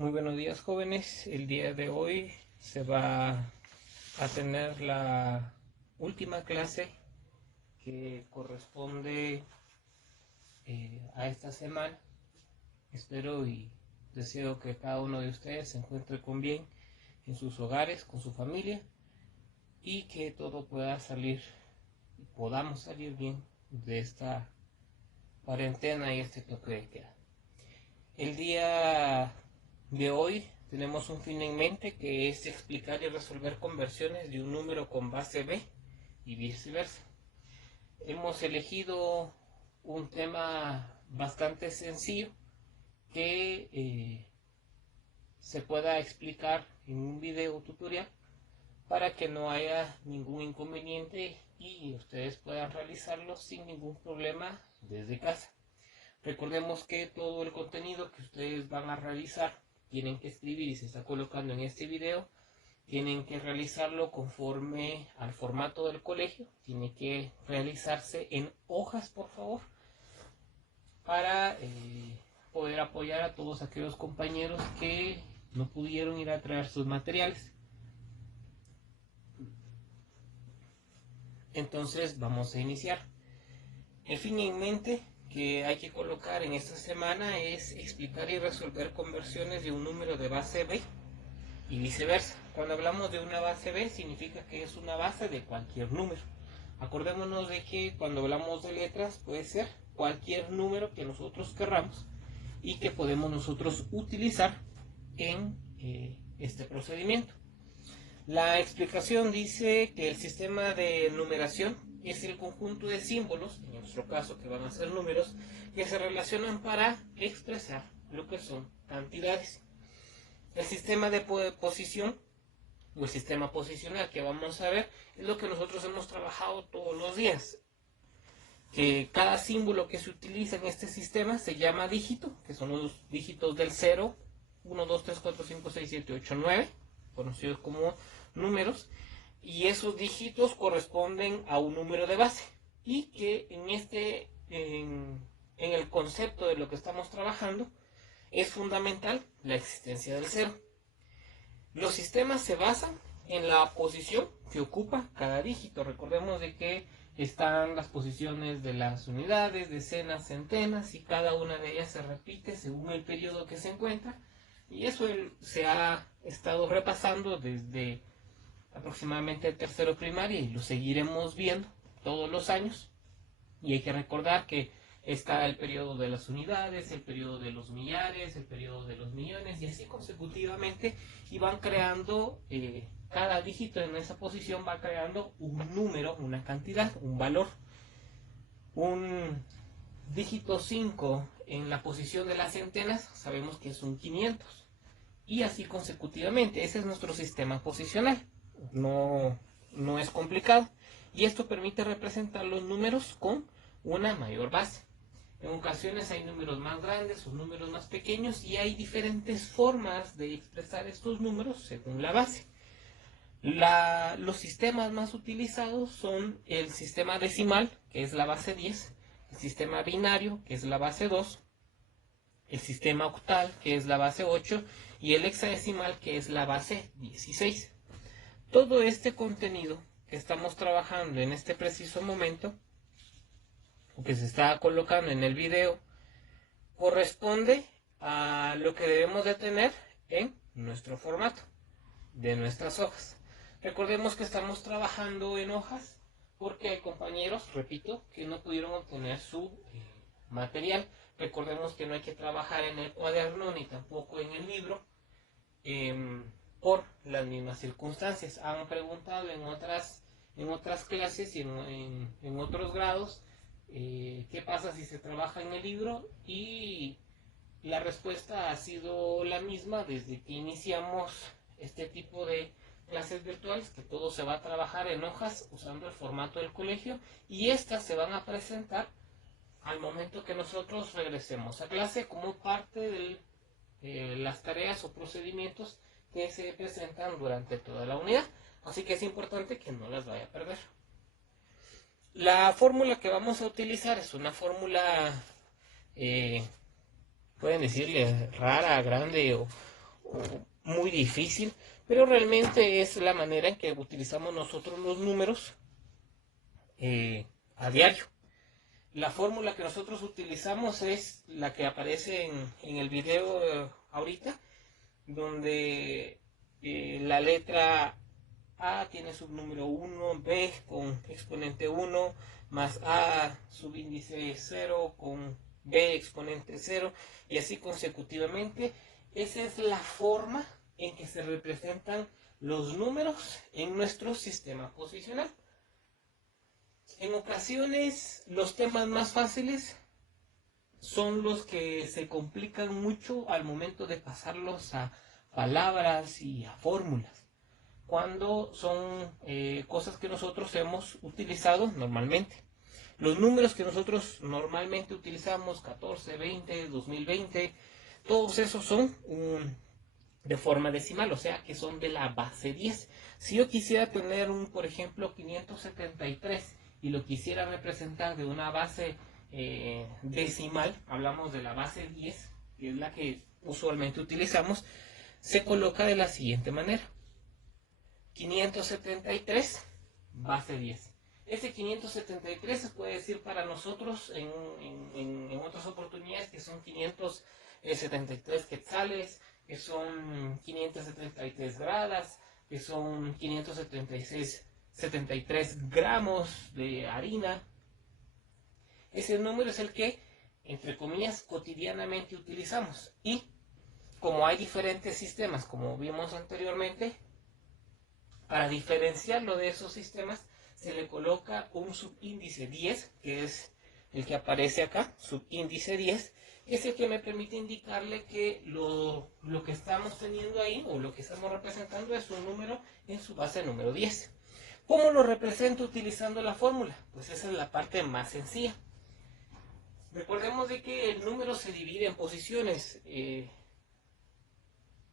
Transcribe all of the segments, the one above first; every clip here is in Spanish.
Muy buenos días, jóvenes. El día de hoy se va a tener la última clase que corresponde a esta semana. Espero y deseo que cada uno de ustedes se encuentre con bien en sus hogares, con su familia, y que todo pueda salir, podamos salir bien de esta cuarentena y este toque de queda. El día de hoy tenemos un fin en mente, que es explicar y resolver conversiones de un número con base B y viceversa. Hemos elegido un tema bastante sencillo que se pueda explicar en un video tutorial para que no haya ningún inconveniente y ustedes puedan realizarlo sin ningún problema desde casa. Recordemos que todo el contenido que ustedes van a realizar tienen que escribir y se está colocando en este video. Tienen que realizarlo conforme al formato del colegio. Tiene que realizarse en hojas, por favor, para poder apoyar a todos aquellos compañeros que no pudieron ir a traer sus materiales. Entonces vamos a iniciar. El fin en mente que hay que colocar en esta semana es explicar y resolver conversiones de un número de base B y viceversa. Cuando hablamos de una base B significa que es una base de cualquier número. Acordémonos de que cuando hablamos de letras puede ser cualquier número que nosotros querramos y que podemos nosotros utilizar en este procedimiento. La explicación dice que el sistema de numeración es el conjunto de símbolos, en nuestro caso que van a ser números, que se relacionan para expresar lo que son cantidades. El sistema de posición o el sistema posicional que vamos a ver es lo que nosotros hemos trabajado todos los días. Que cada símbolo que se utiliza en este sistema se llama dígito, que son los dígitos del 0, 1, 2, 3, 4, 5, 6, 7, 8, 9, conocidos como números, y esos dígitos corresponden a un número de base, y que en el concepto de lo que estamos trabajando es fundamental la existencia del 0. Los sistemas se basan en la posición que ocupa cada dígito. Recordemos de que están las posiciones de las unidades, decenas, centenas, y cada una de ellas se repite según el periodo que se encuentra, y eso se ha estado repasando desde aproximadamente el tercero primaria y lo seguiremos viendo todos los años. Y hay que recordar que está el periodo de las unidades, el periodo de los millares, el periodo de los millones, y así consecutivamente, y van creando, cada dígito en esa posición va creando un número, una cantidad, un valor. Un dígito 5 en la posición de las centenas sabemos que es un 500, y así consecutivamente. Ese es nuestro sistema posicional. No es complicado, y esto permite representar los números con una mayor base. En ocasiones hay números más grandes o números más pequeños, y hay diferentes formas de expresar estos números según la base. Los sistemas más utilizados son el sistema decimal, que es la base 10, el sistema binario, que es la base 2, el sistema octal, que es la base 8, y el hexadecimal, que es la base 16. Todo este contenido que estamos trabajando en este preciso momento, o que se está colocando en el video, corresponde a lo que debemos de tener en nuestro formato de nuestras hojas. Recordemos que estamos trabajando en hojas porque hay compañeros, repito, que no pudieron obtener su material. Recordemos que no hay que trabajar en el cuaderno ni tampoco en el libro, por las mismas circunstancias. Han preguntado en otras clases y en otros grados, qué pasa si se trabaja en el libro, y la respuesta ha sido la misma desde que iniciamos este tipo de clases virtuales, que todo se va a trabajar en hojas usando el formato del colegio, y estas se van a presentar al momento que nosotros regresemos a clase como parte de las tareas o procedimientos que se presentan durante toda la unidad. Así que es importante que no las vaya a perder. La fórmula que vamos a utilizar es una fórmula, pueden decirle rara, grande muy difícil, pero realmente es la manera en que utilizamos nosotros los números a diario. La fórmula que nosotros utilizamos es la que aparece en el video ahorita, donde la letra A tiene subnúmero 1, B con exponente 1, más A subíndice 0 con B exponente 0, y así consecutivamente. Esa es la forma en que se representan los números en nuestro sistema posicional. En ocasiones los temas más fáciles son los que se complican mucho al momento de pasarlos a palabras y a fórmulas, cuando son cosas que nosotros hemos utilizado normalmente. Los números que nosotros normalmente utilizamos, 14, 20, 2020, todos esos son de forma decimal, o sea que son de la base 10. Si yo quisiera tener por ejemplo, 573 y lo quisiera representar de una base decimal, hablamos de la base 10, que es la que usualmente utilizamos, se coloca de la siguiente manera: 573 base 10. Ese 573 se puede decir para nosotros en otras oportunidades que son 573 quetzales, que son 573 gradas, que son 573 gramos de harina. Ese número es el que, entre comillas, cotidianamente utilizamos. Y como hay diferentes sistemas, como vimos anteriormente, para diferenciarlo de esos sistemas se le coloca un subíndice 10, que es el que aparece acá, subíndice 10, es el que me permite indicarle que lo que estamos teniendo ahí, o lo que estamos representando, es un número en su base número 10. ¿Cómo lo represento utilizando la fórmula? Pues esa es la parte más sencilla. Recordemos de que el número se divide en posiciones,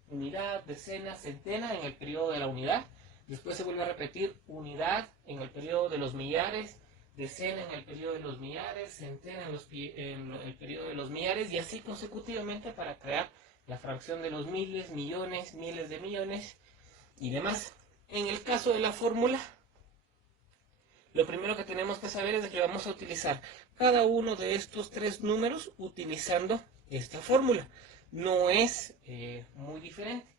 unidad, decena, centena en el periodo de la unidad. Después se vuelve a repetir unidad en el periodo de los millares, decena en el periodo de los millares, centena en el periodo de los millares, y así consecutivamente para crear la fracción de los miles, millones, miles de millones y demás. En el caso de la fórmula, lo primero que tenemos que saber es de que vamos a utilizar cada uno de estos tres números utilizando esta fórmula. No es muy diferente.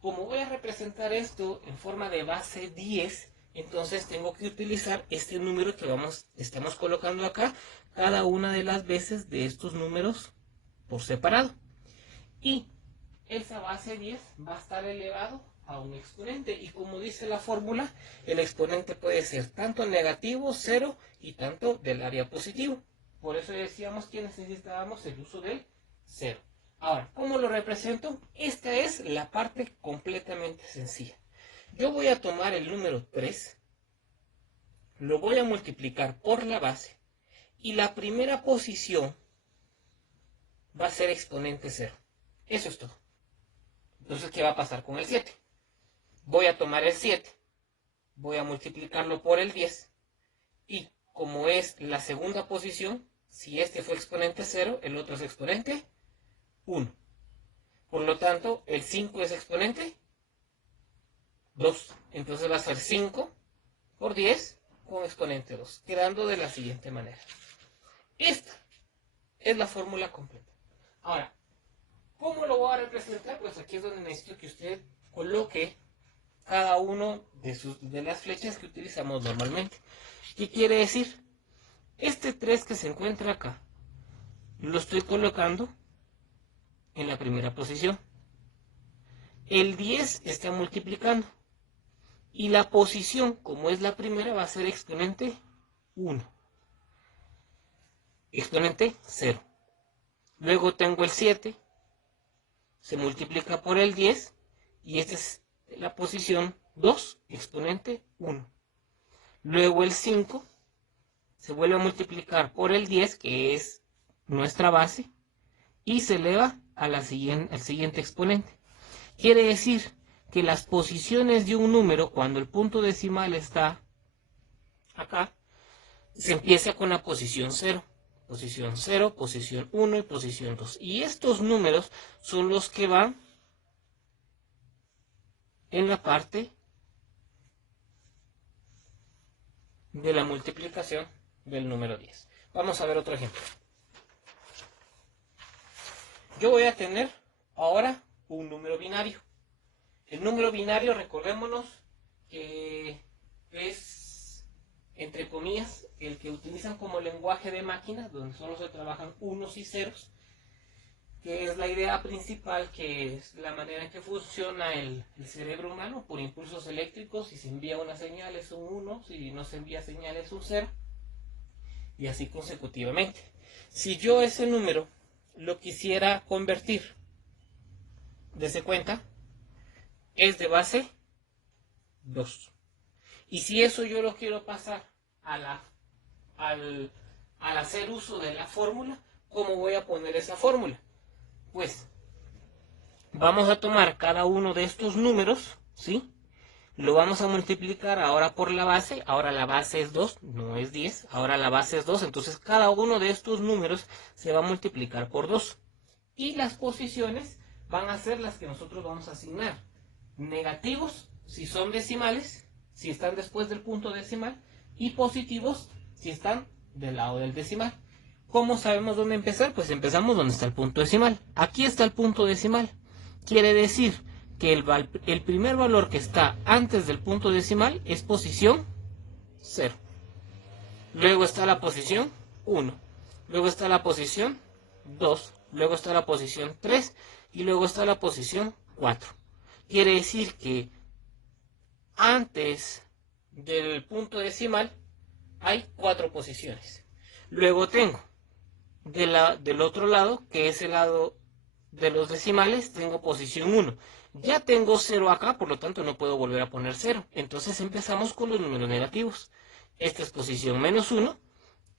Como voy a representar esto en forma de base 10, entonces tengo que utilizar este número que estamos colocando acá, cada una de las veces de estos números por separado. Y esa base 10 va a estar elevado a un exponente. Y como dice la fórmula, el exponente puede ser tanto negativo, 0, y tanto del área positivo. Por eso decíamos que necesitábamos el uso del 0. Ahora, ¿cómo lo represento? Esta es la parte completamente sencilla. Yo voy a tomar el número 3, lo voy a multiplicar por la base, y la primera posición va a ser exponente 0. Eso es todo. Entonces, ¿qué va a pasar con el 7? Voy a tomar el 7, voy a multiplicarlo por el 10, y como es la segunda posición, si este fue exponente 0, el otro es exponente 1. Por lo tanto, el 5 es exponente 2. Entonces va a ser 5 por 10 con exponente 2, quedando de la siguiente manera. Esta es la fórmula completa. Ahora, ¿cómo lo voy a representar? Pues aquí es donde necesito que usted coloque cada uno de las flechas que utilizamos normalmente. ¿Qué quiere decir? Este 3 que se encuentra acá, lo estoy colocando en la primera posición. El 10 está multiplicando. Y la posición, como es la primera, va a ser exponente 1. Exponente 0. Luego tengo el 7. Se multiplica por el 10. Y esta es la posición 2, exponente 1. Luego el 5 se vuelve a multiplicar por el 10, que es nuestra base, y se eleva al siguiente exponente. Quiere decir que las posiciones de un número, cuando el punto decimal está acá, se empieza con la posición 0. Posición 0, posición 1 y posición 2. Y estos números son los que van en la parte de la multiplicación del número 10. Vamos a ver otro ejemplo. Yo voy a tener ahora un número binario. El número binario, recordémonos que es, entre comillas, el que utilizan como lenguaje de máquina, donde solo se trabajan unos y ceros, que es la idea principal, que es la manera en que funciona el cerebro humano, por impulsos eléctricos. Si se envía una señal es un 1, si no se envía señal es un 0, y así consecutivamente. Si yo ese número lo quisiera convertir, dese cuenta, es de base 2. Y si eso yo lo quiero pasar al hacer uso de la fórmula, ¿cómo voy a poner esa fórmula? Pues vamos a tomar cada uno de estos números, ¿sí? Lo vamos a multiplicar ahora por la base. Ahora la base es 2, no es 10. Ahora la base es 2. Entonces cada uno de estos números se va a multiplicar por 2. Y las posiciones van a ser las que nosotros vamos a asignar. Negativos si son decimales, si están después del punto decimal. Y positivos si están del lado del decimal. ¿Cómo sabemos dónde empezar? Pues empezamos donde está el punto decimal. Aquí está el punto decimal. Quiere decir que el primer valor que está antes del punto decimal es posición 0. Luego está la posición 1. Luego está la posición 2. Luego está la posición 3. Y luego está la posición 4. Quiere decir que antes del punto decimal hay 4 posiciones. Luego tengo del otro lado, que es el lado de los decimales, tengo posición 1. Ya tengo 0 acá, por lo tanto no puedo volver a poner 0. Entonces empezamos con los números negativos. Esta es posición menos 1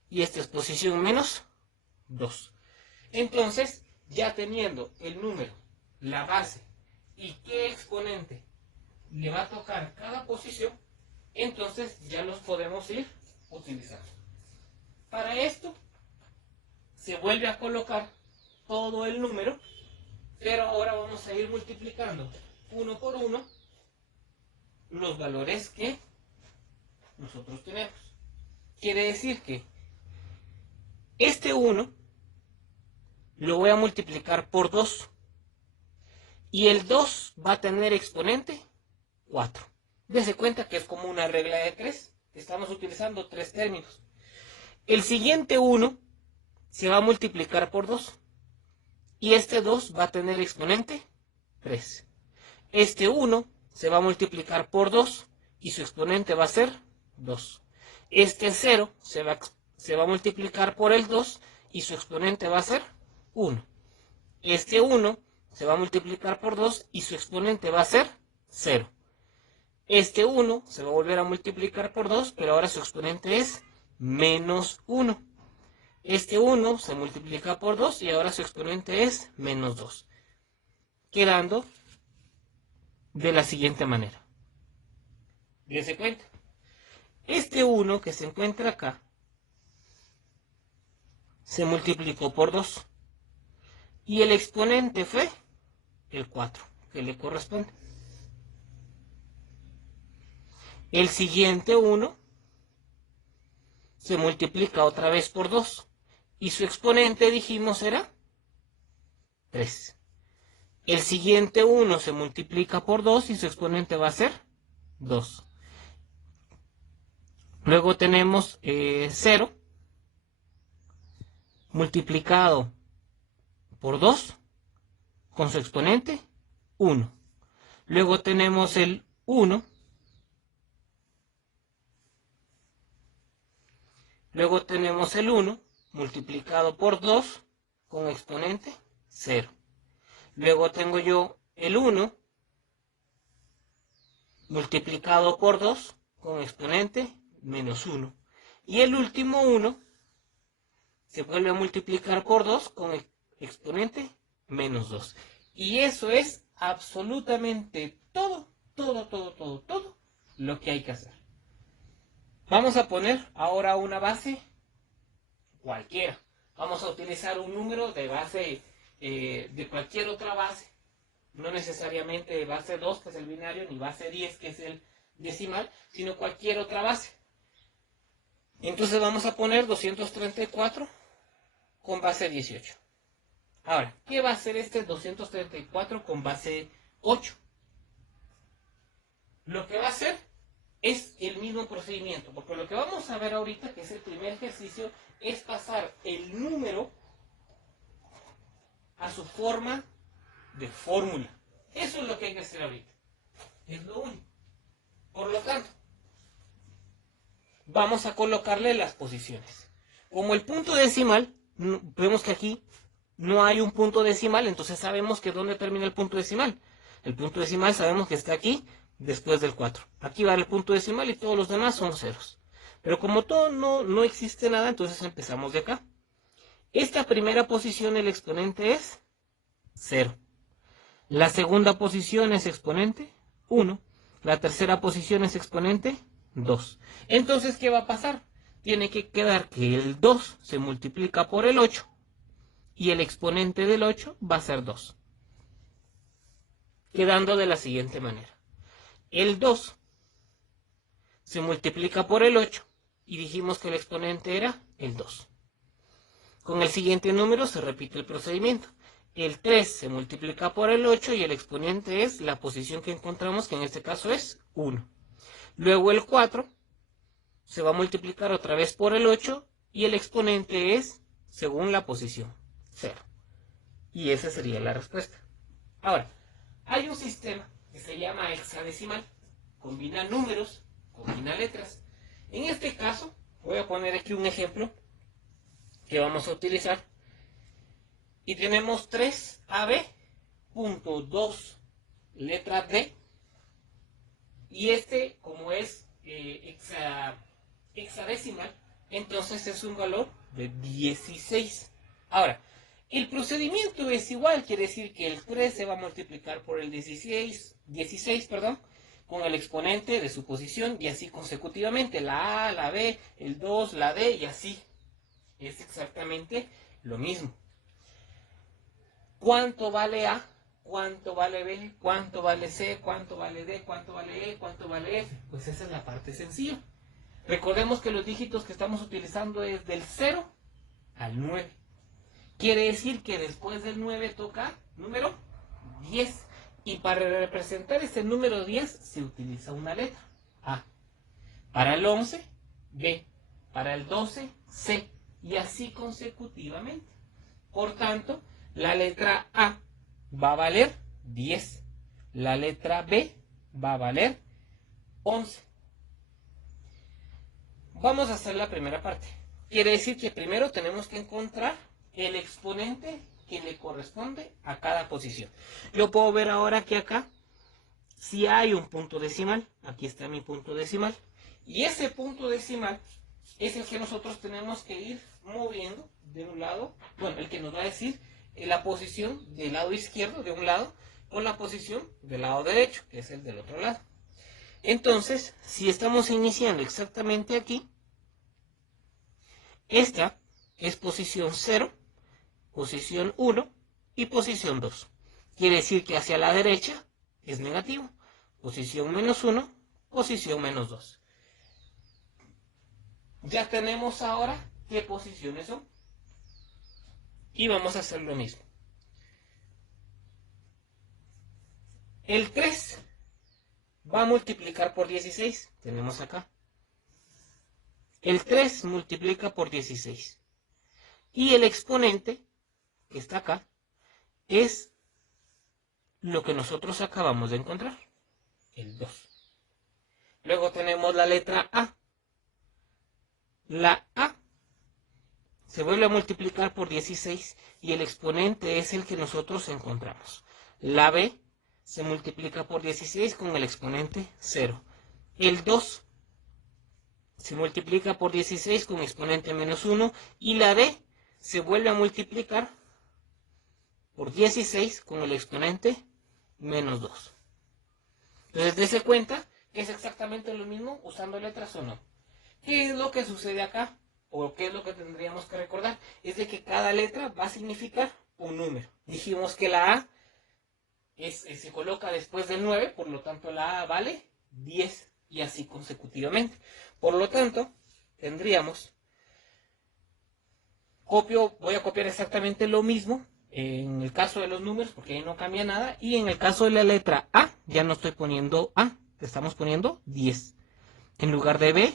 y esta es posición menos 2. Entonces, ya teniendo el número, la base y qué exponente le va a tocar cada posición, entonces ya los podemos ir utilizando. Para esto, se vuelve a colocar todo el número, pero ahora vamos a ir multiplicando uno por uno los valores que nosotros tenemos. Quiere decir que este 1 lo voy a multiplicar por 2 y el 2 va a tener exponente 4. Dese cuenta que es como una regla de 3. Estamos utilizando 3 términos. El siguiente 1 se va a multiplicar por 2 y este 2 va a tener exponente 3. Este 1 se va a multiplicar por 2 y su exponente va a ser 2. Este 0 se va a multiplicar por el 2 y su exponente va a ser 1. Este 1 se va a multiplicar por 2 y su exponente va a ser 0. Este 1 se va a volver a multiplicar por 2, pero ahora su exponente es menos 1. Este 1 se multiplica por 2 y ahora su exponente es menos 2. Quedando de la siguiente manera. Dense cuenta. Este 1 que se encuentra acá se multiplicó por 2. Y el exponente fue el 4, que le corresponde. El siguiente 1 se multiplica otra vez por 2. Y su exponente, dijimos, era 3. El siguiente 1 se multiplica por 2 y su exponente va a ser 2. Luego tenemos 0 multiplicado por 2 con su exponente 1. Luego tenemos el 1. Luego tenemos el 1 multiplicado por 2 con exponente 0. Luego tengo yo el 1 multiplicado por 2 con exponente menos 1. Y el último 1 se vuelve a multiplicar por 2 con exponente menos 2. Y eso es absolutamente todo lo que hay que hacer. Vamos a poner ahora una base cualquiera. Vamos a utilizar un número de base de cualquier otra base. no necesariamente base 2, que es el binario, ni base 10, que es el decimal, sino cualquier otra base. Entonces vamos a poner 234 con base 18. Ahora, ¿qué va a hacer este 234 con base 8? Lo que va a hacer es el mismo procedimiento, porque lo que vamos a ver ahorita, que es el primer ejercicio, es pasar el número a su forma de fórmula. Eso es lo que hay que hacer ahorita. Es lo único. Por lo tanto, vamos a colocarle las posiciones. Como el punto decimal, vemos que aquí no hay un punto decimal, entonces sabemos que dónde termina el punto decimal. El punto decimal sabemos que está aquí, después del 4. Aquí va el punto decimal y todos los demás son ceros. Pero como todo no existe nada, entonces empezamos de acá. Esta primera posición, el exponente es 0. La segunda posición es exponente 1. La tercera posición es exponente 2. Entonces, ¿qué va a pasar? Tiene que quedar que el 2 se multiplica por el 8 y el exponente del 8 va a ser 2. Quedando de la siguiente manera. El 2 se multiplica por el 8 y dijimos que el exponente era el 2. Con el siguiente número se repite el procedimiento. El 3 se multiplica por el 8 y el exponente es la posición que encontramos, que en este caso es 1. Luego el 4 se va a multiplicar otra vez por el 8 y el exponente es, según la posición, 0. Y esa sería la respuesta. Ahora, hay un sistema que se llama hexadecimal. Combina números, combina letras. En este caso, voy a poner aquí un ejemplo que vamos a utilizar. Y tenemos 3AB.2 letra D. Y este, como es hexadecimal, entonces es un valor de 16. Ahora, el procedimiento es igual, quiere decir que el 3 se va a multiplicar por el 16, con el exponente de su posición y así consecutivamente, la A, la B, el 2, la D y así. Es exactamente lo mismo. ¿Cuánto vale A? ¿Cuánto vale B? ¿Cuánto vale C? ¿Cuánto vale D? ¿Cuánto vale E? ¿Cuánto vale F? Pues esa es la parte sencilla. Recordemos que los dígitos que estamos utilizando es del 0 al 9. Quiere decir que después del 9 toca número 10. Y para representar este número 10 se utiliza una letra, A. Para el 11, B. Para el 12, C. Y así consecutivamente. Por tanto, la letra A va a valer 10. La letra B va a valer 11. Vamos a hacer la primera parte. Quiere decir que primero tenemos que encontrar el exponente que le corresponde a cada posición. Yo puedo ver ahora que acá, si hay un punto decimal, aquí está mi punto decimal, y ese punto decimal es el que nosotros tenemos que ir moviendo de un lado, bueno, el que nos va a decir la posición del lado izquierdo de un lado con la posición del lado derecho, que es el del otro lado. Entonces, si estamos iniciando exactamente aquí, esta es posición 0, posición 1 y posición 2. Quiere decir que hacia la derecha es negativo. Posición menos 1, posición menos 2. Ya tenemos ahora qué posiciones son. Y vamos a hacer lo mismo. El 3 va a multiplicar por 16. Tenemos acá. El 3 multiplica por 16. Y el exponente, que está acá, es lo que nosotros acabamos de encontrar. El 2. Luego tenemos la letra A. La A se vuelve a multiplicar por 16 y el exponente es el que nosotros encontramos. La B se multiplica por 16 con el exponente 0. El 2 se multiplica por 16 con exponente menos 1 y la D se vuelve a multiplicar por 16 con el exponente menos 2. Entonces, dése cuenta que es exactamente lo mismo usando letras o no. ¿Qué es lo que sucede acá? ¿O qué es lo que tendríamos que recordar? Es de que cada letra va a significar un número. Dijimos que la A se coloca después del 9, por lo tanto la A vale 10 y así consecutivamente. Por lo tanto, tendríamos, voy a copiar exactamente lo mismo en el caso de los números porque ahí no cambia nada, y en el caso de la letra A ya no estoy poniendo A, estamos poniendo 10. En lugar de B,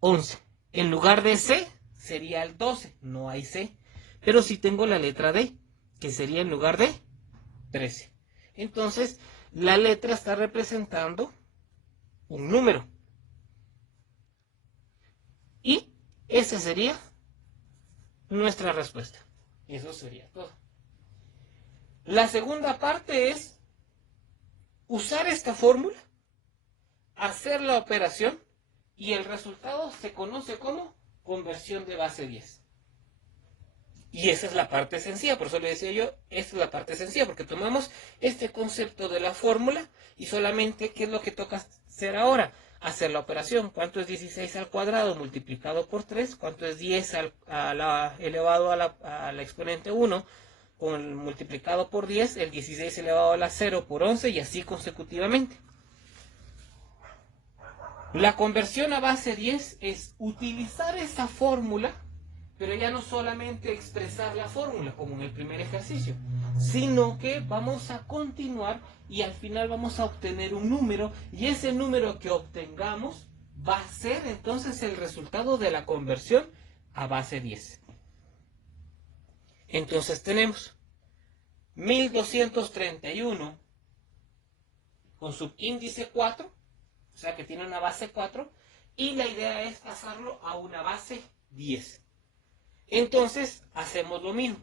11. En lugar de C sería el 12, no hay C, pero sí tengo la letra D, que sería en lugar de 13. Entonces, la letra está representando un número. Y esa sería nuestra respuesta. Y eso sería todo. La segunda parte es usar esta fórmula, hacer la operación, y el resultado se conoce como conversión de base 10. Y esa es la parte sencilla, por eso le decía yo, esta es la parte sencilla, porque tomamos este concepto de la fórmula y solamente, ¿qué es lo que toca hacer ahora? Hacer la operación. ¿Cuánto es 16 al cuadrado multiplicado por 3? ¿Cuánto es 10 elevado a la exponente 1 multiplicado por 10? El 16 elevado a la 0 por 11 y así consecutivamente. La conversión a base 10 es utilizar esa fórmula, pero ya no solamente expresar la fórmula como en el primer ejercicio, sino que vamos a continuar y al final vamos a obtener un número, y ese número que obtengamos va a ser entonces el resultado de la conversión a base 10. Entonces tenemos 1231 con subíndice 4, o sea que tiene una base 4, y la idea es pasarlo a una base 10. Entonces, hacemos lo mismo.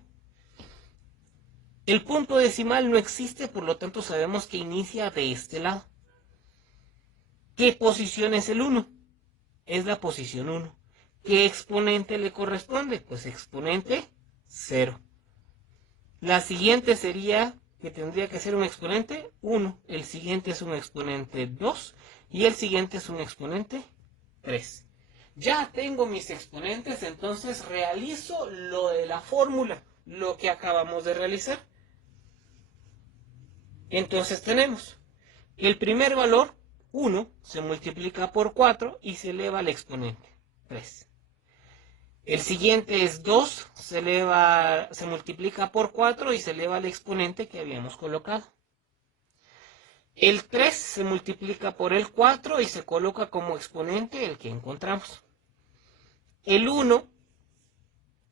El punto decimal no existe, por lo tanto sabemos que inicia de este lado. ¿Qué posición es el 1? Es la posición 1. ¿Qué exponente le corresponde? Pues exponente 0. La siguiente sería que tendría que ser un exponente 1. El siguiente es un exponente 2. Y el siguiente es un exponente 3. Ya tengo mis exponentes, entonces realizo lo de la fórmula, lo que acabamos de realizar. Entonces tenemos el primer valor, 1, se multiplica por 4 y se eleva al exponente 3. El siguiente es 2, se multiplica por 4 y se eleva al exponente que habíamos colocado. El 3 se multiplica por el 4 y se coloca como exponente el que encontramos. El 1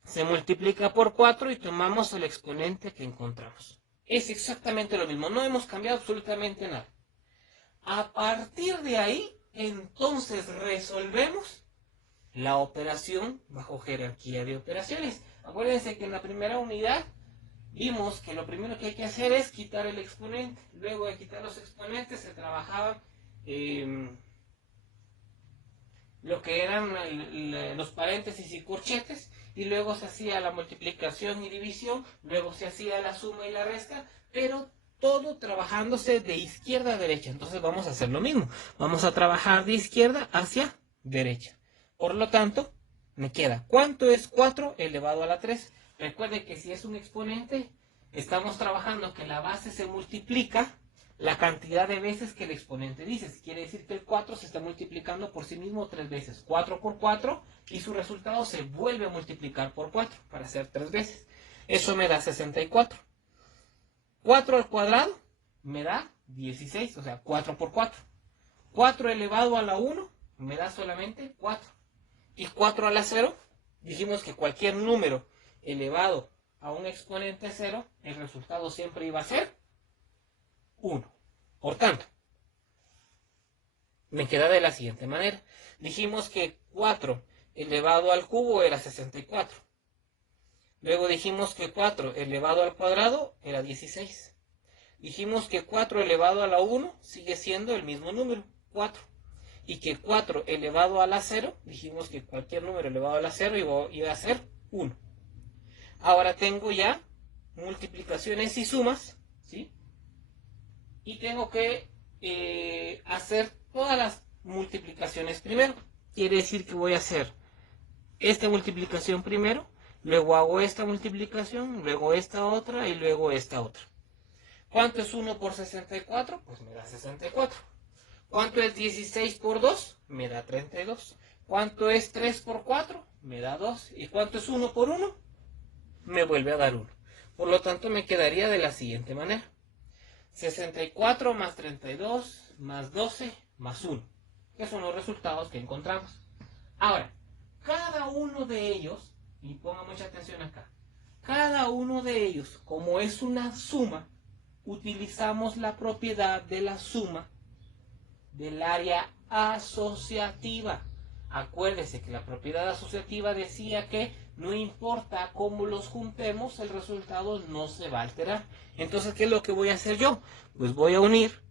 se multiplica por 4 y tomamos el exponente que encontramos. Es exactamente lo mismo, no hemos cambiado absolutamente nada. A partir de ahí, entonces resolvemos la operación bajo jerarquía de operaciones. Acuérdense que en la primera unidad vimos que lo primero que hay que hacer es quitar el exponente. Luego de quitar los exponentes se trabajaban lo que eran los paréntesis y corchetes, y luego se hacía la multiplicación y división, luego se hacía la suma y la resta, pero todo trabajándose de izquierda a derecha. Entonces vamos a hacer lo mismo, vamos a trabajar de izquierda hacia derecha. Por lo tanto, me queda, ¿cuánto es 4 elevado a la 3? Recuerde que si es un exponente, estamos trabajando que la base se multiplica la cantidad de veces que el exponente dice. Quiere decir que el 4 se está multiplicando por sí mismo 3 veces. 4 por 4 y su resultado se vuelve a multiplicar por 4 para hacer 3 veces. Eso me da 64. 4 al cuadrado me da 16, o sea, 4 por 4. 4 elevado a la 1 me da solamente 4. Y 4 a la 0, dijimos que cualquier número elevado a un exponente 0, el resultado siempre iba a ser 1. Por tanto, me queda de la siguiente manera. Dijimos que 4 elevado al cubo era 64. Luego dijimos que 4 elevado al cuadrado era 16. Dijimos que 4 elevado a la 1 sigue siendo el mismo número, 4. Y que 4 elevado a la 0, dijimos que cualquier número elevado a la 0 iba a ser 1. Ahora tengo ya multiplicaciones y sumas, ¿sí? Y tengo que hacer todas las multiplicaciones primero. Quiere decir que voy a hacer esta multiplicación primero, luego hago esta multiplicación, luego esta otra y luego esta otra. ¿Cuánto es 1 por 64? Pues me da 64. ¿Cuánto es 16 por 2? Me da 32. ¿Cuánto es 3 por 4? Me da 2. ¿Y cuánto es 1 por 1? Me vuelve a dar 1. Por lo tanto, me quedaría de la siguiente manera. 64 más 32 más 12 más 1. Que son los resultados que encontramos. Ahora, cada uno de ellos, y ponga mucha atención acá, cada uno de ellos, como es una suma, utilizamos la propiedad de la suma del área asociativa. Acuérdese que la propiedad asociativa decía que no importa cómo los juntemos, el resultado no se va a alterar. Entonces, ¿qué es lo que voy a hacer yo? Pues voy a unir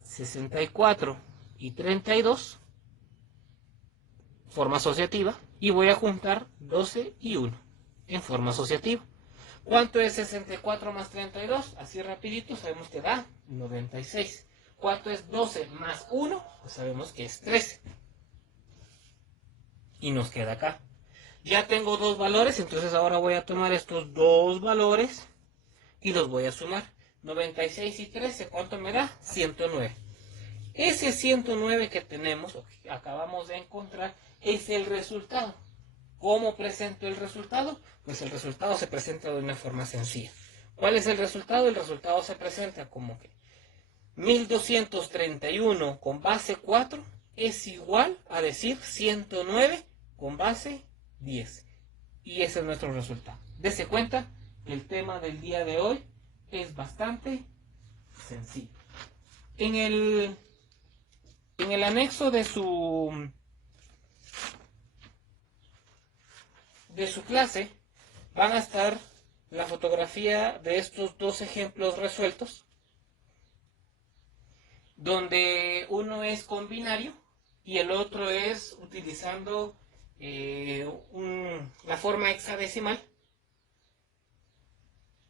64 y 32 forma asociativa y voy a juntar 12 y 1 en forma asociativa. ¿Cuánto es 64 más 32? Así rapidito sabemos que da 96. ¿Cuánto es 12 más 1? Pues sabemos que es 13. Y nos queda acá. Ya tengo dos valores, entonces ahora voy a tomar estos dos valores y los voy a sumar. 96 y 13, ¿cuánto me da? 109. Ese 109 que tenemos, o que acabamos de encontrar, es el resultado. ¿Cómo presento el resultado? Pues el resultado se presenta de una forma sencilla. ¿Cuál es el resultado? El resultado se presenta como que 1231 con base 4 es igual a decir 109 con base 10. Y ese es nuestro resultado. Dese cuenta que el tema del día de hoy es bastante sencillo. En el anexo de su clase van a estar la fotografía de estos dos ejemplos resueltos, donde uno es con binario y el otro es utilizando la forma hexadecimal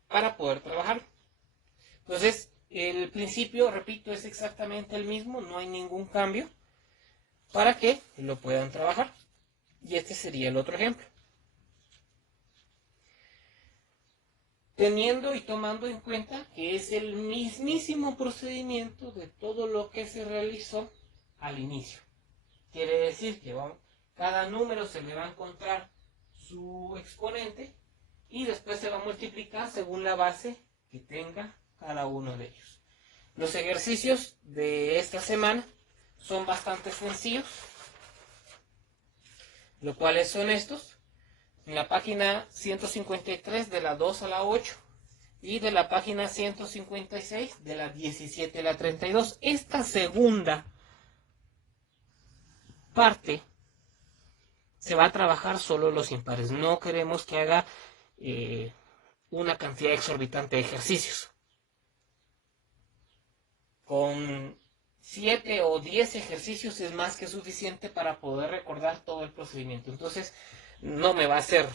para poder trabajar. Entonces, el principio, repito, es exactamente el mismo, no hay ningún cambio para que lo puedan trabajar. Y este sería el otro ejemplo. Teniendo y tomando en cuenta que es el mismísimo procedimiento de todo lo que se realizó al inicio. Quiere decir que cada número se le va a encontrar su exponente y después se va a multiplicar según la base que tenga cada uno de ellos. Los ejercicios de esta semana son bastante sencillos, los cuales son estos. En la página 153 de la 2 a la 8 y de la página 156 de la 17 a la 32. Esta segunda parte se va a trabajar solo los impares. No queremos que haga una cantidad exorbitante de ejercicios. Con 7 o 10 ejercicios es más que suficiente para poder recordar todo el procedimiento. Entonces, no me va a hacer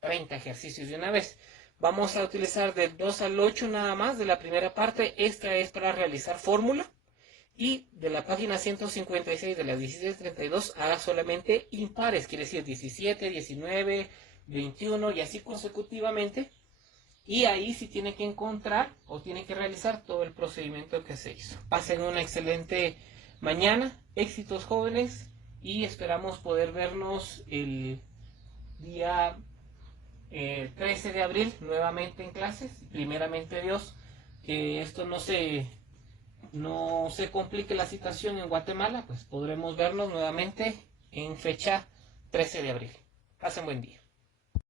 30 ejercicios de una vez. Vamos a utilizar del 2 al 8 nada más de la primera parte. Esta es para realizar fórmula. Y de la página 156 de la 1732 haga solamente impares. Quiere decir 17, 19, 21 y así consecutivamente. Y ahí sí tiene que encontrar o tiene que realizar todo el procedimiento que se hizo. Pasen una excelente mañana. Éxitos, jóvenes. Y esperamos poder vernos el día 13 de abril nuevamente en clases. Primeramente Dios, que esto no se complique la situación en Guatemala, pues podremos vernos nuevamente en fecha 13 de abril. Pasen buen día.